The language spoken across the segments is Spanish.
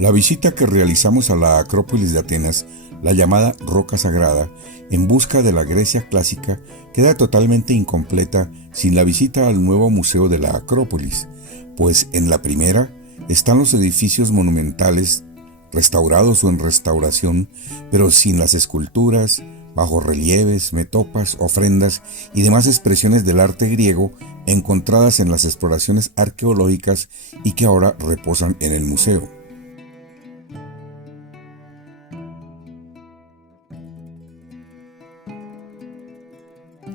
La visita que realizamos a la Acrópolis de Atenas, la llamada Roca Sagrada, en busca de la Grecia clásica, queda totalmente incompleta sin la visita al nuevo museo de la Acrópolis, pues en la primera están los edificios monumentales restaurados o en restauración, pero sin las esculturas, bajorrelieves, metopas, ofrendas y demás expresiones del arte griego encontradas en las exploraciones arqueológicas y que ahora reposan en el museo.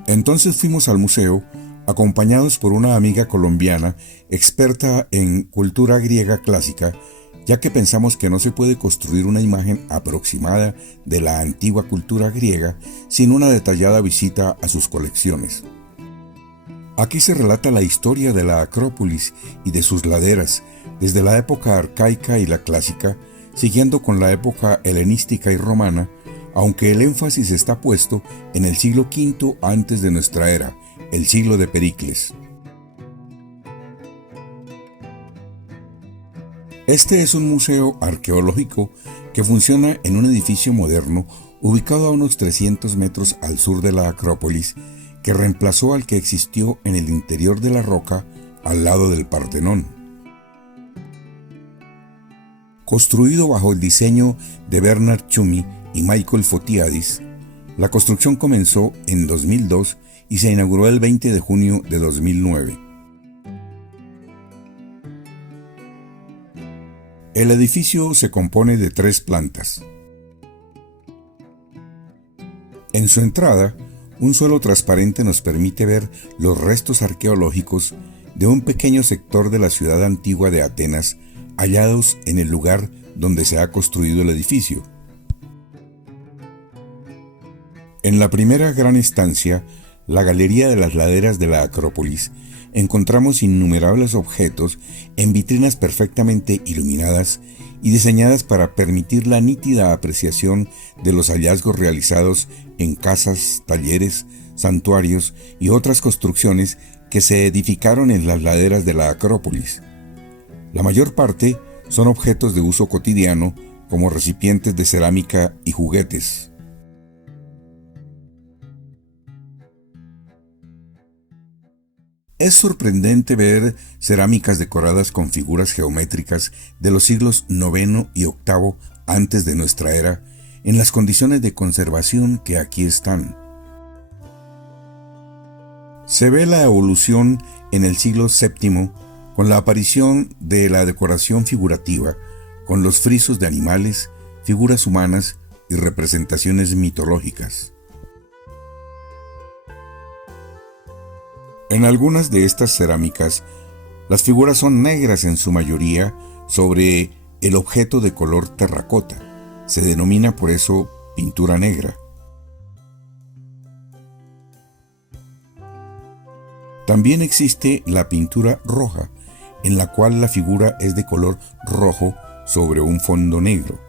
Entonces fuimos al museo, acompañados por una amiga colombiana experta en cultura griega clásica, ya que pensamos que no se puede construir una imagen aproximada de la antigua cultura griega sin una detallada visita a sus colecciones. Aquí se relata la historia de la Acrópolis y de sus laderas, desde la época arcaica y la clásica, siguiendo con la época helenística y romana, aunque el énfasis está puesto en el siglo V antes de nuestra era, el siglo de Pericles. Este es un museo arqueológico que funciona en un edificio moderno ubicado a unos 300 metros al sur de la Acrópolis, que reemplazó al que existió en el interior de la roca al lado del Partenón. Construido bajo el diseño de Bernard Tschumi y Michael Fotiadis, la construcción comenzó en 2002 y se inauguró el 20 de junio de 2009. El edificio se compone de 3 plantas. En su entrada, un suelo transparente nos permite ver los restos arqueológicos de un pequeño sector de la ciudad antigua de Atenas, hallados en el lugar donde se ha construido el edificio. En la primera gran estancia, la Galería de las Laderas de la Acrópolis, encontramos innumerables objetos en vitrinas perfectamente iluminadas y diseñadas para permitir la nítida apreciación de los hallazgos realizados en casas, talleres, santuarios y otras construcciones que se edificaron en las laderas de la Acrópolis. La mayor parte son objetos de uso cotidiano, como recipientes de cerámica y juguetes. Es sorprendente ver cerámicas decoradas con figuras geométricas de los siglos IX y VIII antes de nuestra era, en las condiciones de conservación que aquí están. Se ve la evolución en el siglo VII con la aparición de la decoración figurativa, con los frisos de animales, figuras humanas y representaciones mitológicas. En algunas de estas cerámicas, las figuras son negras en su mayoría sobre el objeto de color terracota. Se denomina por eso pintura negra. También existe la pintura roja, en la cual la figura es de color rojo sobre un fondo negro.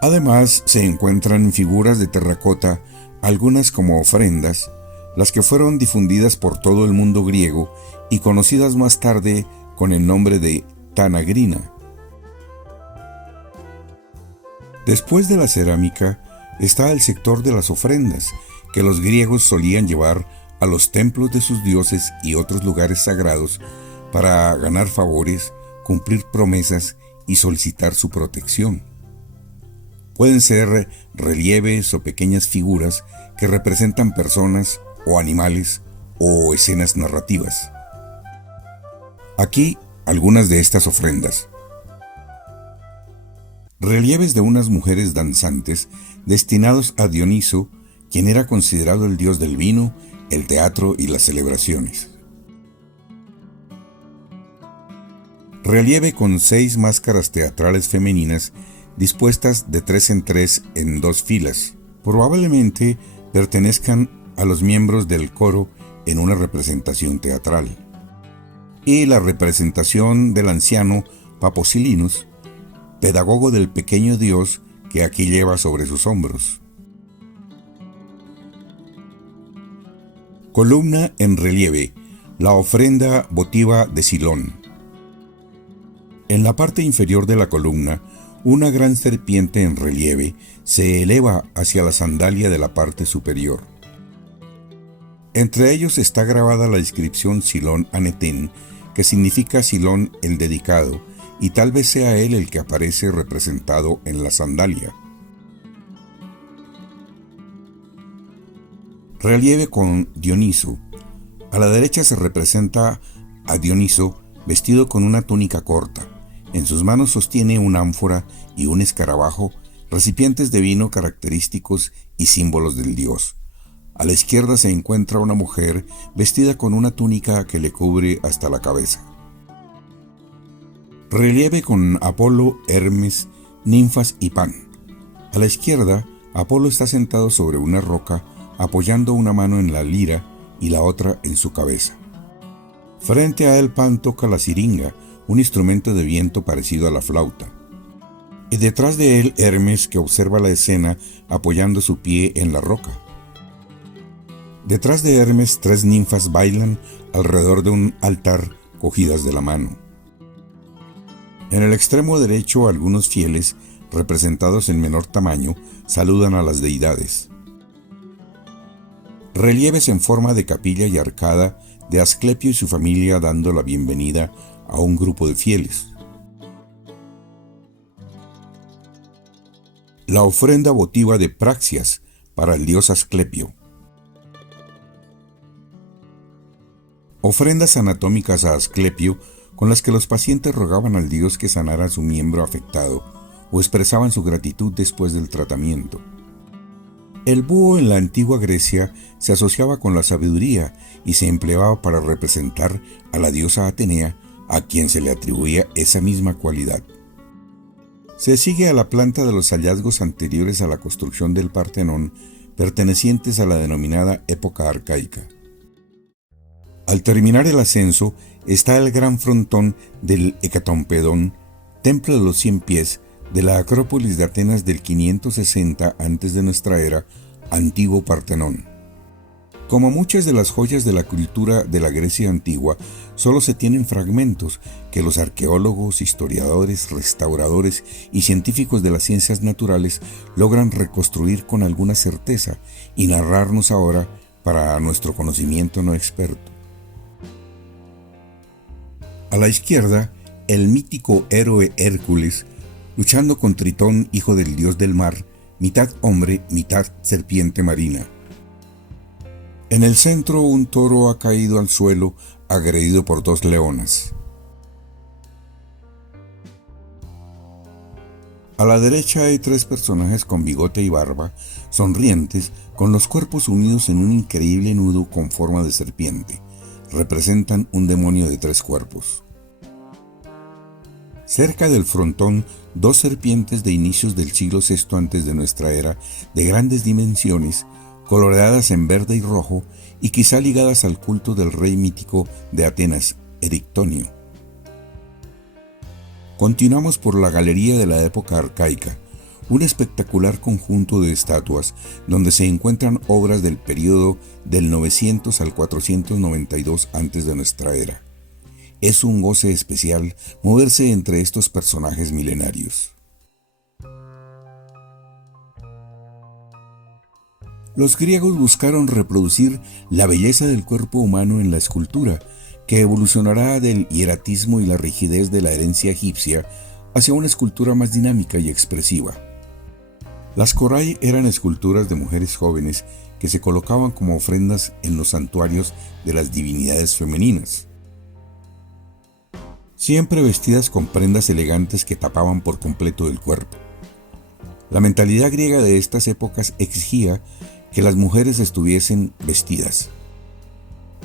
Además, se encuentran figuras de terracota, algunas como ofrendas, las que fueron difundidas por todo el mundo griego y conocidas más tarde con el nombre de tanagrina. Después de la cerámica está el sector de las ofrendas, que los griegos solían llevar a los templos de sus dioses y otros lugares sagrados para ganar favores, cumplir promesas y solicitar su protección. Pueden ser relieves o pequeñas figuras que representan personas o animales o escenas narrativas. Aquí algunas de estas ofrendas. Relieves de unas mujeres danzantes destinados a Dioniso, quien era considerado el dios del vino, el teatro y las celebraciones. Relieve con 6 máscaras teatrales femeninas dispuestas de 3 en 3 en 2 filas. Probablemente pertenezcan a los miembros del coro en una representación teatral. Y la representación del anciano Paposilinus, pedagogo del pequeño dios que aquí lleva sobre sus hombros. Columna en relieve, La ofrenda votiva de Silón. En la parte inferior de la columna, una gran serpiente en relieve se eleva hacia la sandalia de la parte superior. Entre ellos está grabada la inscripción Silón Anetén, que significa Silón el dedicado, y tal vez sea él el que aparece representado en la sandalia. Relieve con Dioniso. A la derecha se representa a Dioniso vestido con una túnica corta. En sus manos sostiene una ánfora y un escarabajo, recipientes de vino característicos y símbolos del dios. A la izquierda se encuentra una mujer vestida con una túnica que le cubre hasta la cabeza. Relieve con Apolo, Hermes, ninfas y Pan. A la izquierda, Apolo está sentado sobre una roca, apoyando una mano en la lira y la otra en su cabeza. Frente a él, Pan toca la siringa, un instrumento de viento parecido a la flauta. Y detrás de él, Hermes, que observa la escena apoyando su pie en la roca. Detrás de Hermes, 3 ninfas bailan alrededor de un altar cogidas de la mano. En el extremo derecho, algunos fieles, representados en menor tamaño, saludan a las deidades. Relieves en forma de capilla y arcada de Asclepio y su familia dando la bienvenida a un grupo de fieles. La ofrenda votiva de Praxias para el dios Asclepio. Ofrendas anatómicas a Asclepio con las que los pacientes rogaban al dios que sanara su miembro afectado o expresaban su gratitud después del tratamiento. El búho en la antigua Grecia se asociaba con la sabiduría y se empleaba para representar a la diosa Atenea, a quien se le atribuía esa misma cualidad. Se sigue a la planta de los hallazgos anteriores a la construcción del Partenón, pertenecientes a la denominada época arcaica. Al terminar el ascenso está el gran frontón del Hecatompedón, templo de los 100 pies, de la Acrópolis de Atenas del 560 a.C., antiguo Partenón. Como muchas de las joyas de la cultura de la Grecia antigua, solo se tienen fragmentos que los arqueólogos, historiadores, restauradores y científicos de las ciencias naturales logran reconstruir con alguna certeza y narrarnos ahora para nuestro conocimiento no experto. A la izquierda, el mítico héroe Hércules, luchando con Tritón, hijo del dios del mar, mitad hombre, mitad serpiente marina. En el centro, un toro ha caído al suelo, agredido por 2 leonas. A la derecha hay 3 personajes con bigote y barba, sonrientes, con los cuerpos unidos en un increíble nudo con forma de serpiente. Representan un demonio de 3 cuerpos. Cerca del frontón, 2 serpientes de inicios del siglo VI antes de nuestra era, de grandes dimensiones, coloreadas en verde y rojo, y quizá ligadas al culto del rey mítico de Atenas, Erictonio. Continuamos por la galería de la época arcaica, un espectacular conjunto de estatuas donde se encuentran obras del período del 900 al 492 antes de nuestra era. Es un goce especial moverse entre estos personajes milenarios. Los griegos buscaron reproducir la belleza del cuerpo humano en la escultura, que evolucionará del hieratismo y la rigidez de la herencia egipcia hacia una escultura más dinámica y expresiva. Las Korai eran esculturas de mujeres jóvenes que se colocaban como ofrendas en los santuarios de las divinidades femeninas, siempre vestidas con prendas elegantes que tapaban por completo el cuerpo. La mentalidad griega de estas épocas exigía que las mujeres estuviesen vestidas.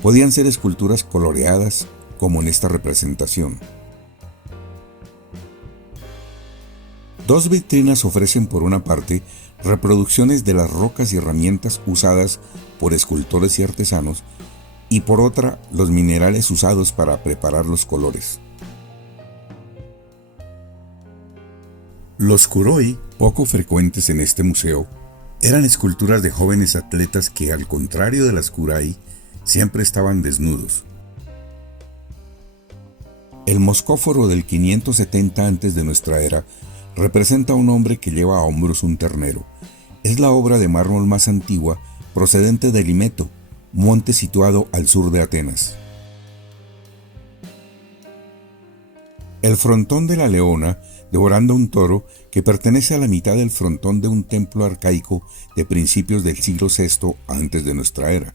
Podían ser esculturas coloreadas, como en esta representación. 2 vitrinas ofrecen por una parte reproducciones de las rocas y herramientas usadas por escultores y artesanos, y por otra los minerales usados para preparar los colores. Los kuroi, poco frecuentes en este museo, eran esculturas de jóvenes atletas que, al contrario de las kurai, siempre estaban desnudos. El moscóforo del 570 antes de nuestra era representa a un hombre que lleva a hombros un ternero. Es la obra de mármol más antigua procedente de Limeto, monte situado al sur de Atenas. El frontón de la leona, devorando un toro, que pertenece a la mitad del frontón de un templo arcaico de principios del siglo VI antes de nuestra era.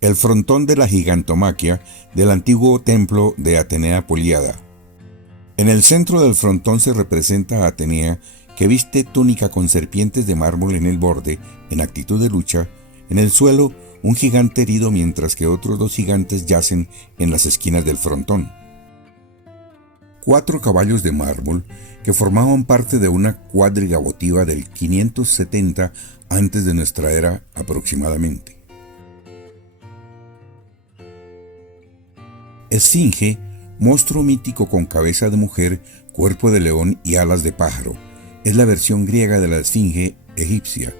El frontón de la gigantomaquia del antiguo templo de Atenea Poliada. En el centro del frontón se representa a Atenea, que viste túnica con serpientes de mármol en el borde, en actitud de lucha. En el suelo, un gigante herido, mientras que otros 2 gigantes yacen en las esquinas del frontón. 4 caballos de mármol que formaban parte de una cuadriga votiva del 570 antes de nuestra era aproximadamente. Esfinge, monstruo mítico con cabeza de mujer, cuerpo de león y alas de pájaro. Es la versión griega de la esfinge egipcia.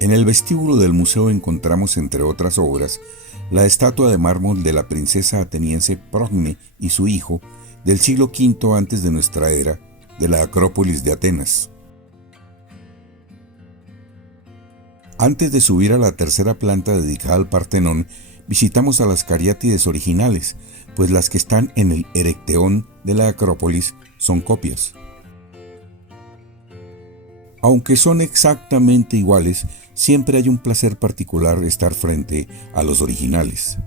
En el vestíbulo del museo encontramos, entre otras obras, la estatua de mármol de la princesa ateniense Procne y su hijo, del siglo V antes de nuestra era, de la Acrópolis de Atenas. Antes de subir a la tercera planta dedicada al Partenón, visitamos a las cariátides originales, pues las que están en el Erecteón de la Acrópolis son copias. Aunque son exactamente iguales, siempre hay un placer particular estar frente a los originales.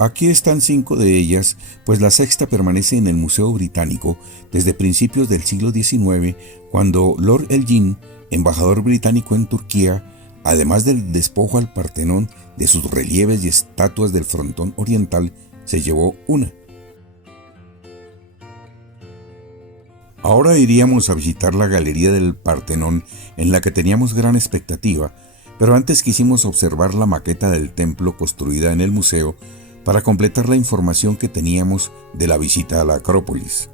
Aquí están 5 de ellas, pues la sexta permanece en el Museo Británico desde principios del siglo XIX, cuando Lord Elgin, embajador británico en Turquía, además del despojo al Partenón de sus relieves y estatuas del frontón oriental, se llevó una. Ahora iríamos a visitar la galería del Partenón, en la que teníamos gran expectativa, pero antes quisimos observar la maqueta del templo construida en el museo para completar la información que teníamos de la visita a la Acrópolis.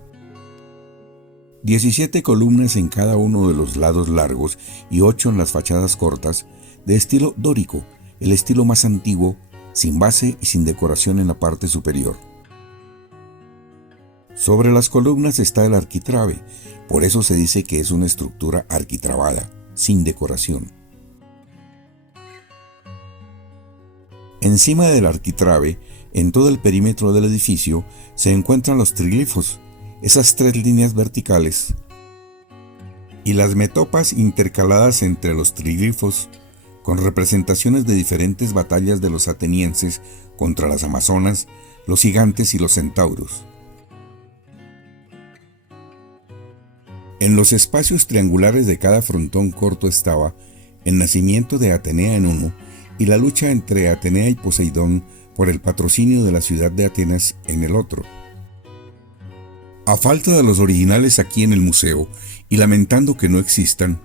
17 columnas en cada uno de los lados largos y 8 en las fachadas cortas, de estilo dórico, el estilo más antiguo, sin base y sin decoración en la parte superior. Sobre las columnas está el arquitrabe, por eso se dice que es una estructura arquitrabada, sin decoración. Encima del arquitrabe, en todo el perímetro del edificio, se encuentran los triglifos, esas 3 líneas verticales, y las metopas intercaladas entre los triglifos, con representaciones de diferentes batallas de los atenienses contra las amazonas, los gigantes y los centauros. En los espacios triangulares de cada frontón corto estaba el nacimiento de Atenea en uno y la lucha entre Atenea y Poseidón por el patrocinio de la ciudad de Atenas en el otro. A falta de los originales aquí en el museo, y lamentando que no existan,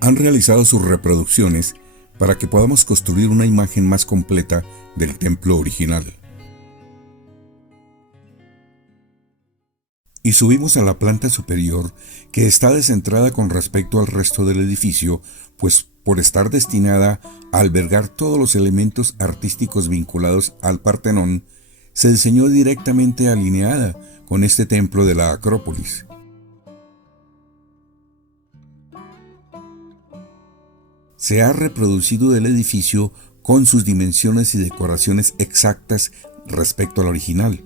han realizado sus reproducciones para que podamos construir una imagen más completa del templo original. Y subimos a la planta superior, que está descentrada con respecto al resto del edificio, pues por estar destinada a albergar todos los elementos artísticos vinculados al Partenón, se diseñó directamente alineada con este templo de la Acrópolis. Se ha reproducido el edificio con sus dimensiones y decoraciones exactas respecto al original,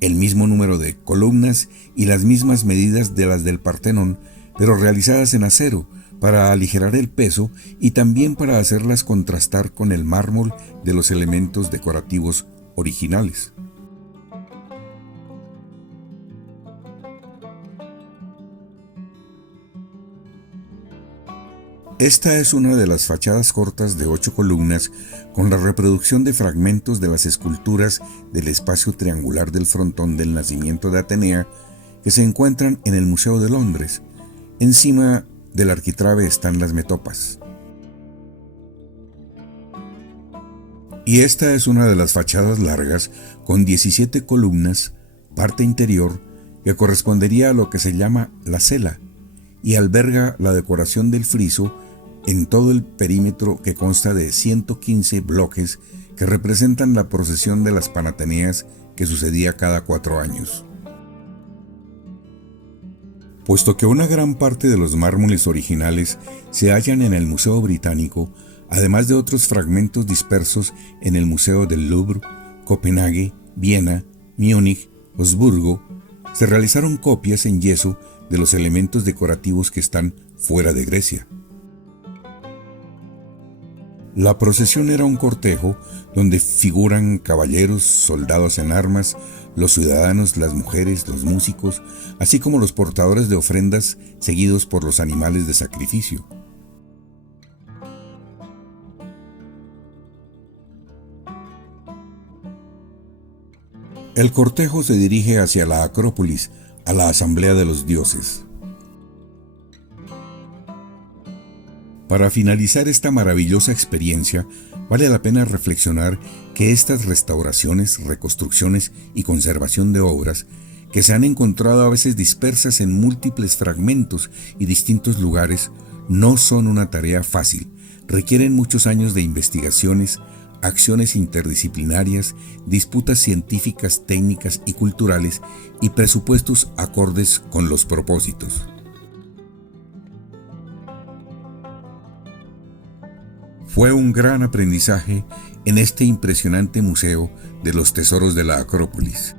el mismo número de columnas y las mismas medidas de las del Partenón, pero realizadas en acero para aligerar el peso y también para hacerlas contrastar con el mármol de los elementos decorativos originales. Esta es una de las fachadas cortas de 8 columnas con la reproducción de fragmentos de las esculturas del espacio triangular del frontón del nacimiento de Atenea que se encuentran en el Museo de Londres. Encima del arquitrabe están las metopas. Y esta es una de las fachadas largas con 17 columnas, parte interior, que correspondería a lo que se llama la cela y alberga la decoración del friso en todo el perímetro, que consta de 115 bloques que representan la procesión de las Panateneas que sucedía cada 4 años. Puesto que una gran parte de los mármoles originales se hallan en el Museo Británico, además de otros fragmentos dispersos en el Museo del Louvre, Copenhague, Viena, Múnich, Augsburgo, se realizaron copias en yeso de los elementos decorativos que están fuera de Grecia. La procesión era un cortejo donde figuran caballeros, soldados en armas, los ciudadanos, las mujeres, los músicos, así como los portadores de ofrendas seguidos por los animales de sacrificio. El cortejo se dirige hacia la Acrópolis, a la Asamblea de los Dioses. Para finalizar esta maravillosa experiencia, vale la pena reflexionar que estas restauraciones, reconstrucciones y conservación de obras, que se han encontrado a veces dispersas en múltiples fragmentos y distintos lugares, no son una tarea fácil, requieren muchos años de investigaciones, acciones interdisciplinarias, disputas científicas, técnicas y culturales y presupuestos acordes con los propósitos. Fue un gran aprendizaje en este impresionante museo de los tesoros de la Acrópolis.